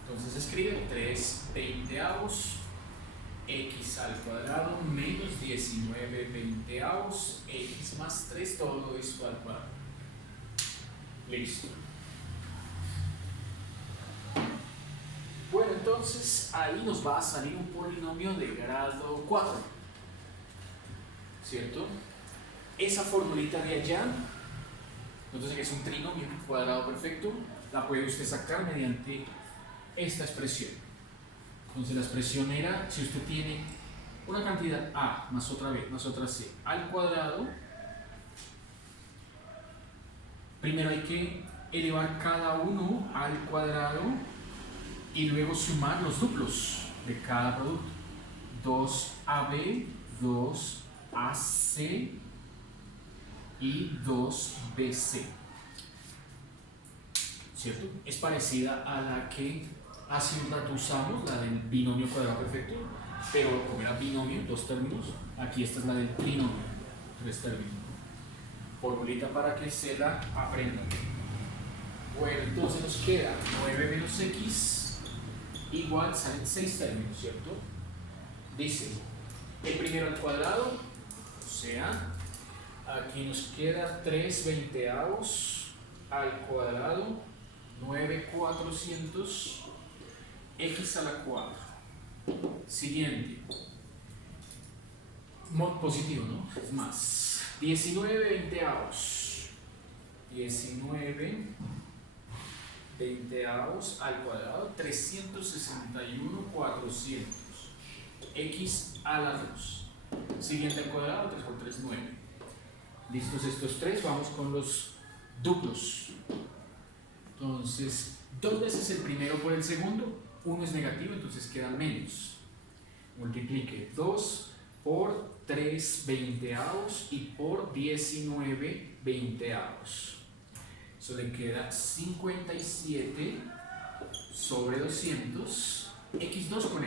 Entonces escribe 3/20 x al cuadrado menos 19/20 x más 3, todo esto al cuadrado. Listo. Bueno, entonces ahí nos va a salir un polinomio de grado 4, ¿cierto? Esa formulita de allá, entonces que es un trinomio cuadrado perfecto, la puede usted sacar mediante esta expresión. Entonces la expresión era, si usted tiene una cantidad a más otra b más otra c al cuadrado, primero hay que elevar cada uno al cuadrado y luego sumar los duplos de cada producto. 2ab, 2ac y 2bc, ¿cierto? Es parecida a la que hace un rato usamos, la del binomio cuadrado perfecto, pero como era binomio, dos términos, aquí esta es la del trinomio, tres términos. Formulita para que se la aprendan. Bueno, entonces nos queda 9 menos x igual, salen 6 términos, ¿cierto? Dice, el primero al cuadrado, o sea, aquí nos queda 3/20 al cuadrado, 9/400 x a la 4. Siguiente, positivo, ¿no? Es más, 19/20, 19/20 al cuadrado, 361/400 x a la 2. Siguiente al cuadrado, 3 por 3, 9. Listos estos tres, vamos con los duplos. Entonces, 2 veces el primero por el segundo, 1 es negativo, entonces queda menos. Multiplique 2 por 3 veinteavos y por 19 veinteavos. Eso le queda 57 sobre 200, x2 con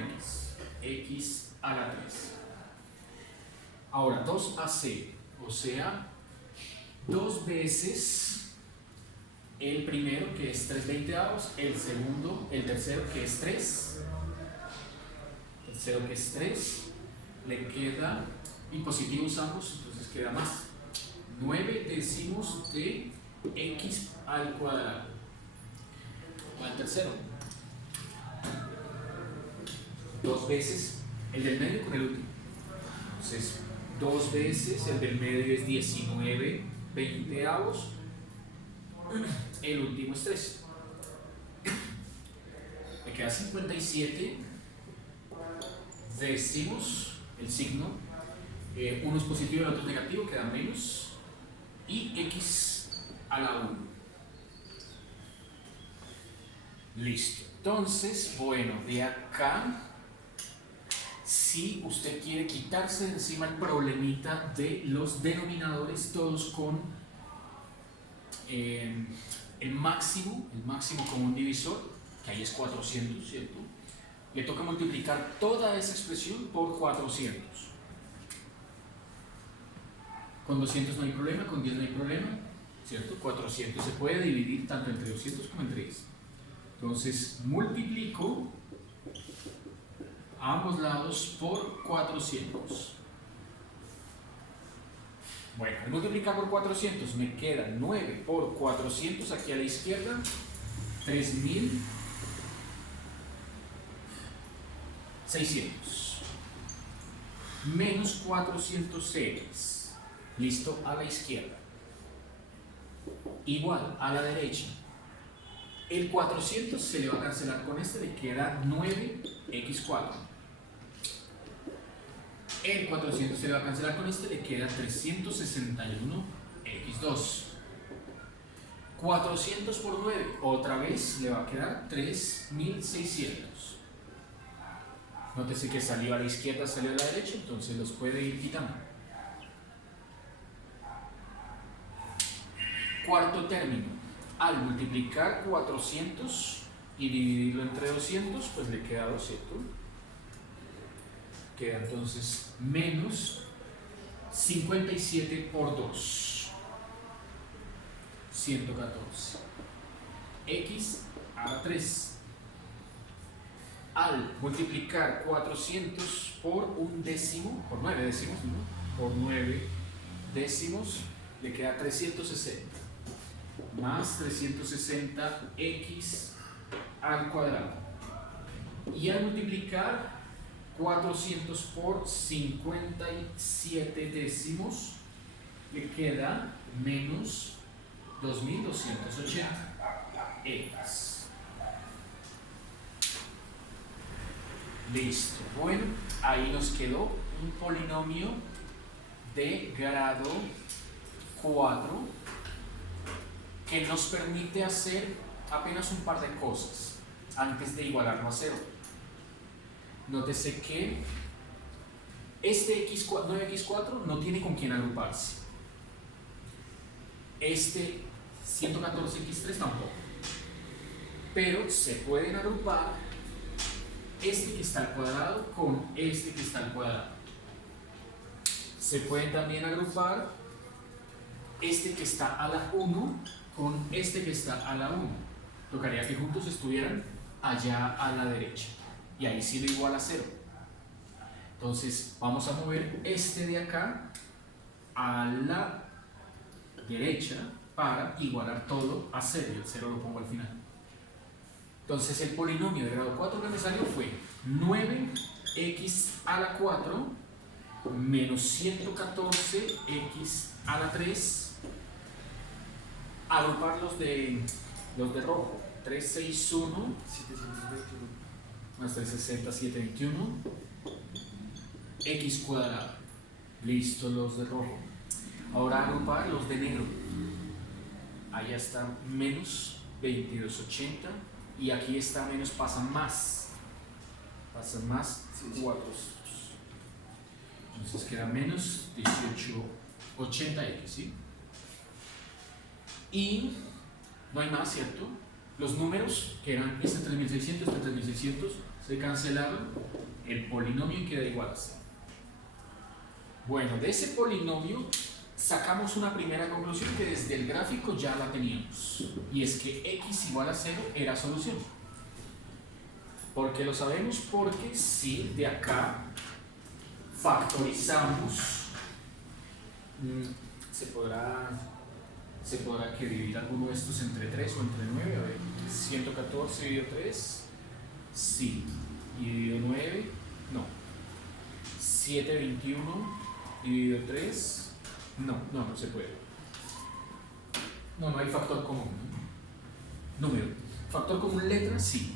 x a la 3. Ahora, 2ac, o sea, 2 veces el primero, que es 3 veinteavos, el tercero, que es 3, le queda, y positivos ambos, entonces queda más, 9 décimos de x al cuadrado, o al tercero, 2 veces el del medio con el último, entonces 2 veces el del medio es 19 veinteavos, el último es 3, me queda 57 décimos, el signo, uno es positivo y el otro es negativo, queda menos, y x a la 1. Listo. Entonces, bueno, de acá, si usted quiere quitarse de encima el problemita de los denominadores, todos con el máximo común divisor, que ahí es 400, ¿cierto? Le toca multiplicar toda esa expresión por 400. Con 200 no hay problema, con 10 no hay problema, ¿cierto? 400 se puede dividir tanto entre 200 como entre 10. Entonces multiplico a ambos lados por 400. Bueno, al multiplicar por 400 me queda 9 por 400 aquí a la izquierda, 3600 menos 400x, listo, a la izquierda, igual a la derecha. El 400 se le va a cancelar con este, le queda 9x4. El 400 se le va a cancelar con este, le queda 361x2. 400 por 9, otra vez le va a quedar 3600. Nótese que salió a la izquierda, salió a la derecha, entonces los puede ir quitando. Cuarto término. Al multiplicar 400 y dividirlo entre 200, pues le queda 200. Queda entonces menos 57 por 2. 114. X a la 3. Al multiplicar 400 por un décimo, por 9 décimos, ¿no? Por 9 décimos, le queda 360. Más 360x al cuadrado. Y al multiplicar 400 por 57 décimos, le queda menos 2280x. Listo. Bueno, ahí nos quedó un polinomio de grado 4 que nos permite hacer apenas un par de cosas antes de igualarlo a 0. Nótese que este 9x4 no tiene con quién agruparse. Este 114x3 tampoco. Pero se pueden agrupar este que está al cuadrado con este que está al cuadrado. Se pueden también agrupar este que está a la 1 con este que está a la 1. Tocaría que juntos estuvieran allá a la derecha. Y ahí sí lo iguala a 0. Entonces vamos a mover este de acá a la derecha para igualar todo a 0. Y el 0 lo pongo al final. Entonces el polinomio de grado 4 que me salió fue 9x a la 4 menos 114x a la 3. Agrupar los de rojo. 361 más 360, 721 x cuadrado. Listo, los de rojo. Ahora agrupar los de negro. Allá está menos 2280 y aquí está menos, pasan más 4. Entonces queda menos 1880x, ¿sí? Y no hay más, ¿cierto? Los números que eran este 3600, este 3600 se cancelaron, el polinomio queda igual a 0. Bueno, de ese polinomio sacamos una primera conclusión que desde el gráfico ya la teníamos, y es que x igual a 0 era solución. ¿Por qué lo sabemos? Porque si de acá factorizamos, se podrá que dividir alguno de estos entre 3 o entre 9. A ver, 114 dividido 3, sí, y dividido 9, no. 721 dividido 3, no se puede. No hay factor común. Número, factor común letra, sí.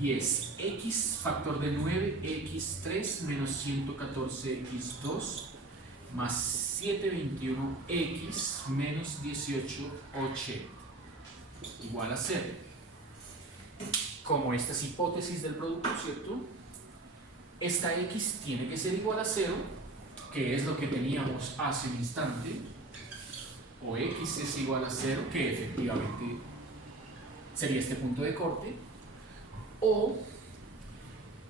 Y es x factor de 9, x3 menos 114x2 más 721x menos 1880 igual a 0. Como esta es hipótesis del producto, ¿cierto? Esta x tiene que ser igual a 0, que es lo que teníamos hace un instante, o x es igual a 0, que efectivamente sería este punto de corte, o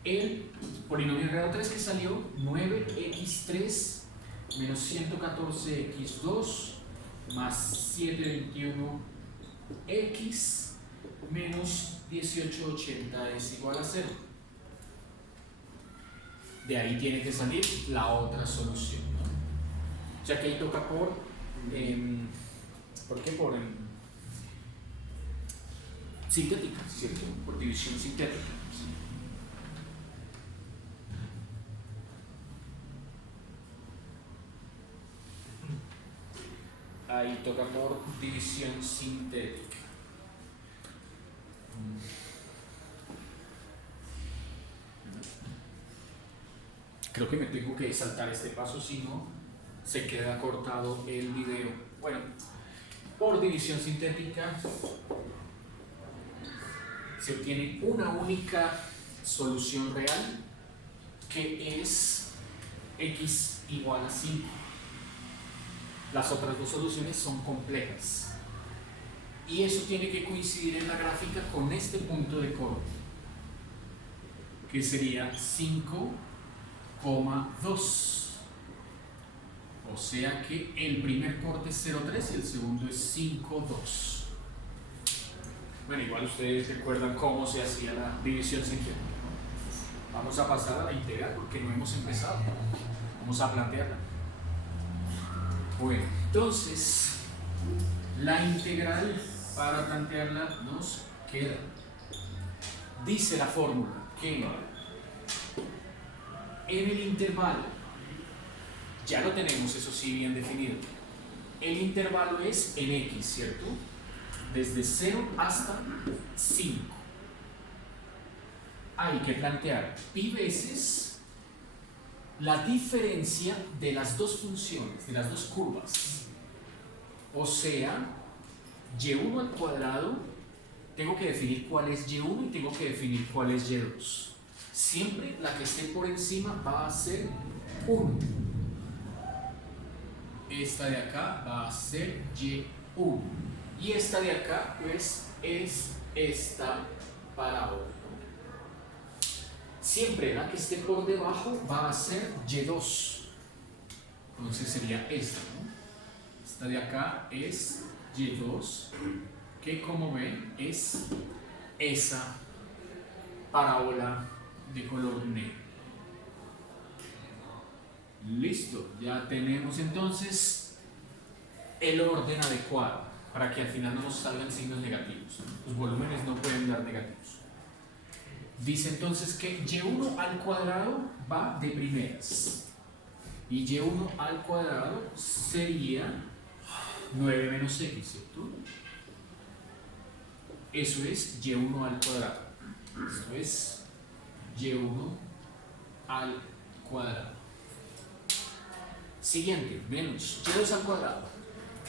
el polinomio de grado 3 que salió 9x3 menos 114x2 más 721x menos 1880 es igual a 0. De ahí tiene que salir la otra solución, ¿no? O sea que ahí toca ¿por qué? Sintética, ¿cierto? Por división sintética. ¿Sí? Ahí toca por división sintética. Creo que me tengo que saltar este paso, si no se queda cortado el video. Bueno, por división sintética se obtiene una única solución real, que es x igual a 5. Las otras dos soluciones son complejas. Y eso tiene que coincidir en la gráfica con este punto de corte, que sería 5,2. O sea que el primer corte es 0,3 y el segundo es 5,2. Bueno, igual ustedes recuerdan cómo se hacía la división sintética. Vamos a pasar a la integral porque no hemos empezado. Vamos a plantearla. Bueno, entonces la integral para plantearla nos queda. Dice la fórmula que en el intervalo, ya lo tenemos, eso sí, bien definido. El intervalo es en x, ¿cierto? Desde 0 hasta 5. Hay que plantear pi veces la diferencia de las dos funciones, de las dos curvas. O sea, y1 al cuadrado, tengo que definir cuál es y1 y tengo que definir cuál es y2. Siempre la que esté por encima va a ser 1. Esta de acá va a ser y1. Y esta de acá, pues, es esta parábola. Siempre la que esté por debajo va a ser y2. Entonces sería esta, ¿no? Esta de acá es y2, que como ven es esa parábola de color negro. Listo, ya tenemos entonces el orden adecuado para que al final no nos salgan signos negativos. Los volúmenes no pueden dar negativos. Dice entonces que y1 al cuadrado va de primeras. Y y1 al cuadrado sería 9 menos x, ¿cierto? Eso es y1 al cuadrado. Esto es y1 al cuadrado. Siguiente, menos y2 al cuadrado.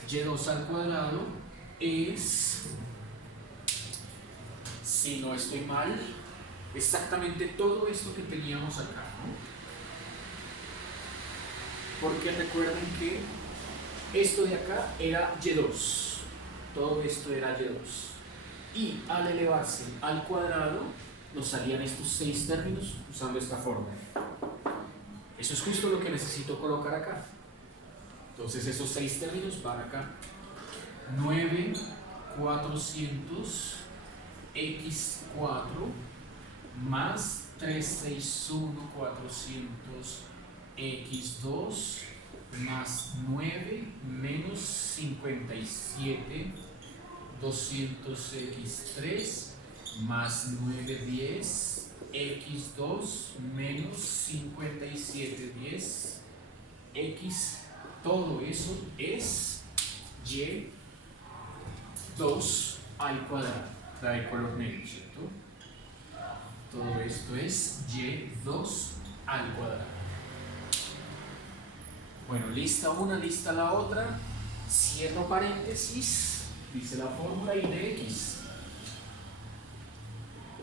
Y2 al cuadrado es, si no estoy mal, exactamente todo esto que teníamos acá, ¿no? Porque recuerden que esto de acá era y2, todo esto era y2. Y al elevarse al cuadrado, nos salían estos 6 términos usando esta forma. Eso es justo lo que necesito colocar acá. Entonces esos 6 términos van acá. 9,400 x4 más 361,400 x2 más 9 menos 57 200 x3 más 910 x2 menos 5710 x, todo eso es y2 al cuadrado, la de color negro, ¿cierto? Todo esto es y2 al cuadrado. Bueno, lista una, lista la otra, cierro paréntesis, dice la fórmula y de x.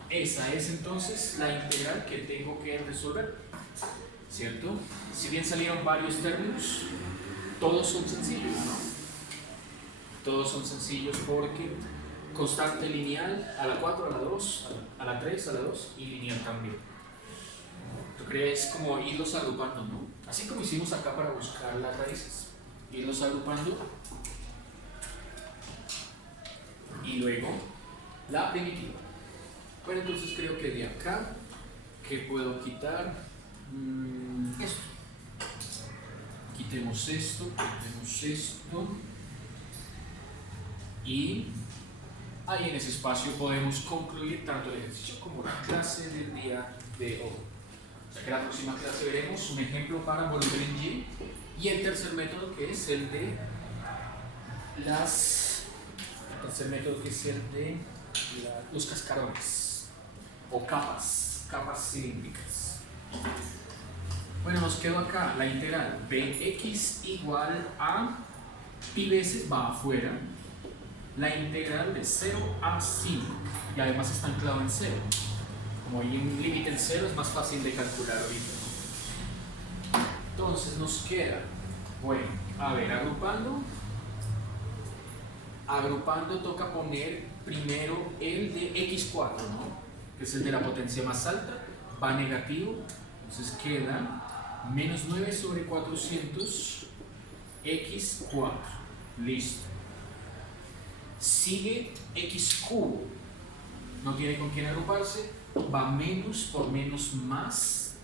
Esa es entonces la integral que tengo que resolver, ¿cierto? Si bien salieron varios términos, todos son sencillos, ¿no? Todos son sencillos porque constante lineal a la 4, a la 2, a la 3, a la 2 y lineal también. ¿Tú crees como irlos agrupando, no? Así como hicimos acá para buscar las raíces, irlos agrupando y luego la primitiva. Bueno, entonces creo que de acá, que puedo quitar esto. Quitemos esto, y ahí en ese espacio podemos concluir tanto el ejercicio como la clase del día de hoy. O sea que la próxima clase veremos un ejemplo para volver en Y y el tercer método que es el de los cascarones o capas cilíndricas. Bueno, nos quedó acá la integral bx igual a pi veces va afuera la integral de 0 a 5 y además está anclado en 0. Como hay un límite en 0 es más fácil de calcular ahorita. Entonces nos queda, bueno, a ver, agrupando toca poner primero el de x4, ¿no? Que es el de la potencia más alta, va negativo, entonces queda menos 9 sobre 400 x4, listo. Sigue x cubo, no tiene con quién agruparse, va menos por menos más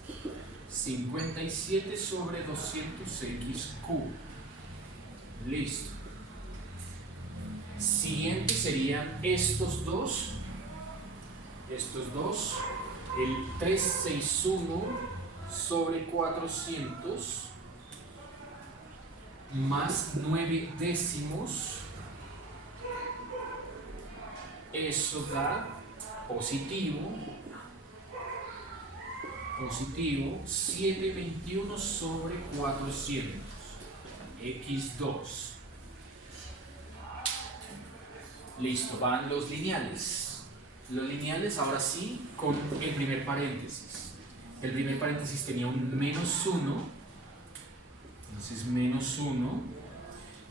57 sobre 200 x cubo, listo. Siguiente serían estos dos, el 361 sobre 400 más 9 décimos, eso da positivo 721 sobre 400 x2. Listo, van los lineales. Los lineales ahora sí con el primer paréntesis. El primer paréntesis tenía un menos 1, entonces menos 1.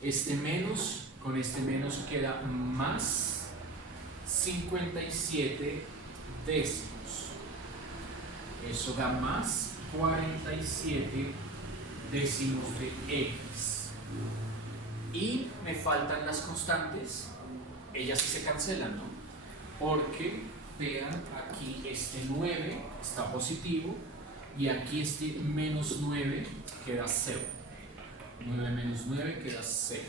Este menos con este menos queda más 57 décimos. Eso da más 47 décimos de x. Y me faltan las constantes. Ellas sí se cancelan, ¿no? Porque vean, aquí este 9 está positivo y aquí este menos 9 queda 0. 9 menos 9 queda 0.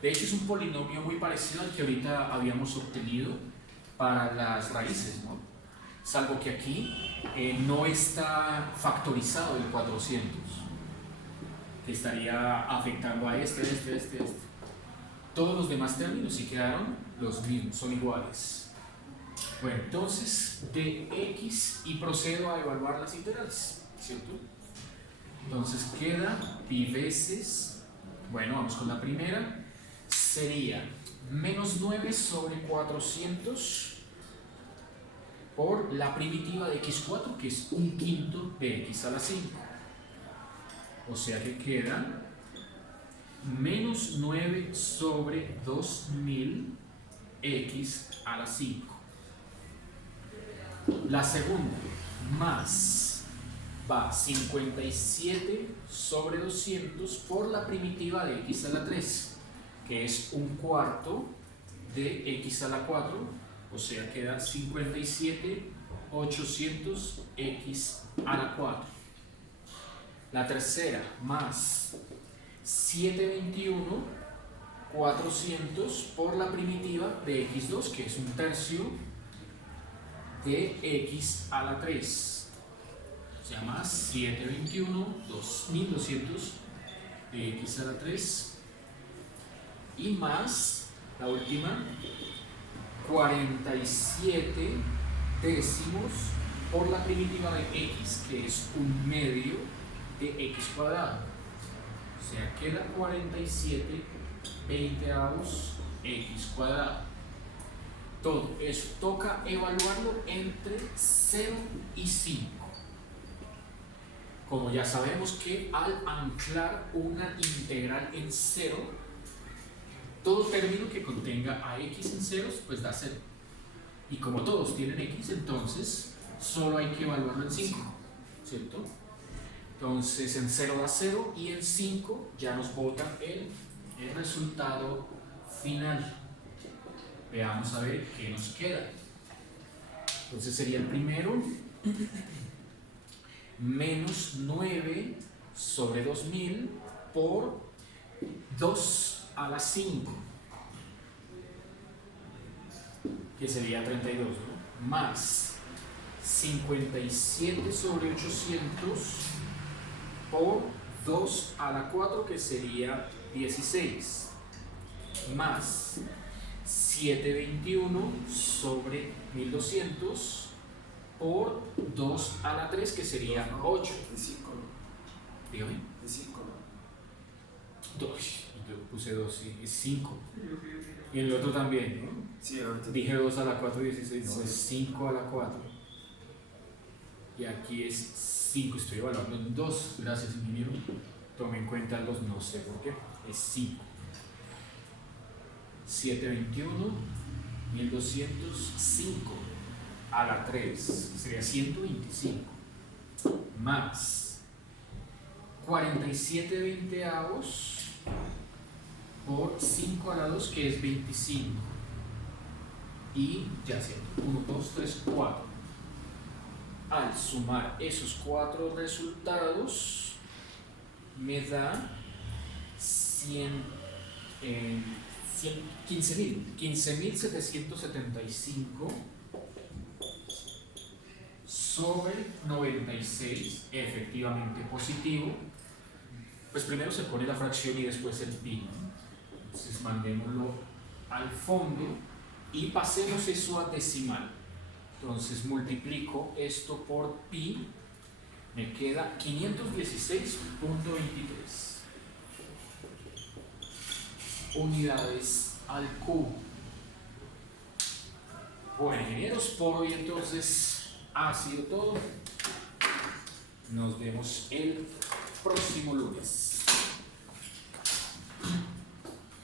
De hecho es un polinomio muy parecido al que ahorita habíamos obtenido para las raíces, ¿no? Salvo que aquí no está factorizado el 400, que estaría afectando a este. Todos los demás términos sí quedaron los mismos, son iguales. Bueno, entonces de x y procedo a evaluar las integrales, ¿cierto? Entonces queda pi veces, bueno, vamos con la primera, sería menos 9 sobre 400 por la primitiva de x4, que es un quinto de x a la 5. O sea que queda menos 9 sobre 2000 x a la 5. La segunda, más, va 57 sobre 200 por la primitiva de x a la 3, que es un cuarto de x a la 4, o sea queda 57 800 x a la 4. La tercera, más 721 400 por la primitiva de x2, que es un tercio de x a la 3, o sea, más 721 2200 de x a la 3, y más la última, 47 décimos por la primitiva de x, que es un medio de x cuadrado, o sea, queda 47 veinte-avos x cuadrado. Todo eso toca evaluarlo entre 0 y 5. Como ya sabemos que al anclar una integral en 0, todo término que contenga a x en ceros, pues da 0. Y como todos tienen x, entonces solo hay que evaluarlo en 5, ¿cierto? Entonces en 0 da 0 y en 5 ya nos bota el resultado final. Veamos a ver qué nos queda. Entonces sería el primero, menos 9 sobre 2000 por 2 a la 5, que sería 32, ¿no? Más 57 sobre 800 por 2 a la 4, que sería 16, más 721 sobre 1200 por 2 a la 3, que sería 8. De 5, ¿no? Dígame. De 5, ¿no? 2. Yo puse 2, es 5. Y el otro también, ¿no? Sí, ahorita. Dije 2 a la 4, 16. No, Sí. es 5 a la 4. Y aquí es 5. Estoy evaluando en 2. Gracias, ingeniero. Tome en cuenta los, no sé por qué. Es 5. 721, 1205 a la 3, sería 125, más 47 veinteavos por 5 a la 2, que es 25, y ya sé, 1, 2, 3, 4. Al sumar esos 4 resultados me da 15.775 sobre 96, efectivamente positivo. Pues primero se pone la fracción y después el pi, ¿no? Entonces mandémoslo al fondo y pasemos eso a decimal. Entonces multiplico esto por pi, me queda 516.23 unidades al cubo. Bueno, ingenieros, por hoy entonces ha sido todo. Nos vemos el próximo lunes.